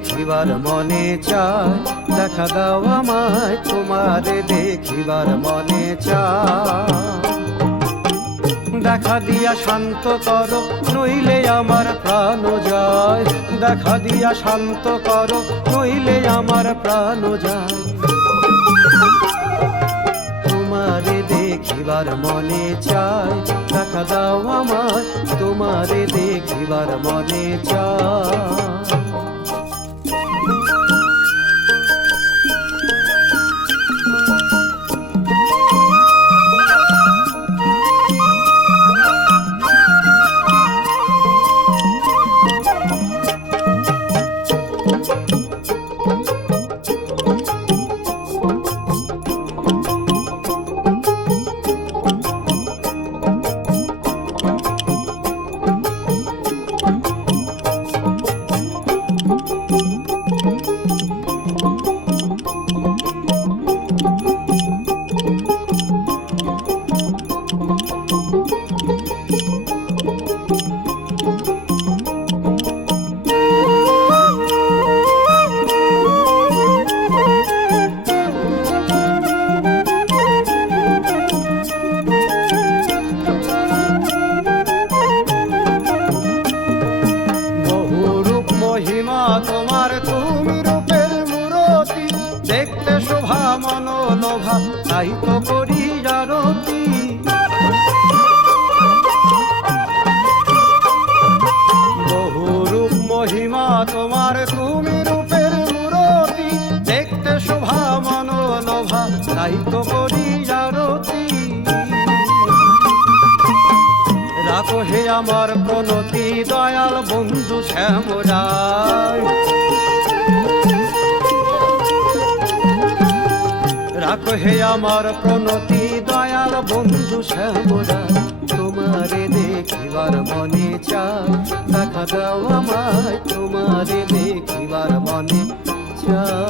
দেখিবার মনে চায়, দেখা দাও আমায় তোমারে দেখিবার মনে চায়। দেখা দিয়া শান্ত করো নইলে আমার প্রাণ যায়, দেখা দিয়া শান্ত করো নইলে আমার প্রাণ যায়। তোমারে দেখিবার মনে চায়, দেখা দাও আমায় তোমারে দেখিবার মনে চায়। তোমার তুমি রূপের মূরতি, দেখতে শোভা মনোলোভা তাই তো করি আরতি। বহু রূপ মহিমা তোমার তুমি রূপের মূরতি, দেখতে শোভা মনোলোভা তাই তো করি আরতি। রাখো হে আমার প্রণতি দয়াল বন্ধু শ্যামরায়, রাখো হে আমার প্রণতি দয়াল বন্ধু শ্যামরায়। তোমারে দেখিবার মনে চায়, দেখা দাও আমায় তোমারে দেখিবার মনে চায়।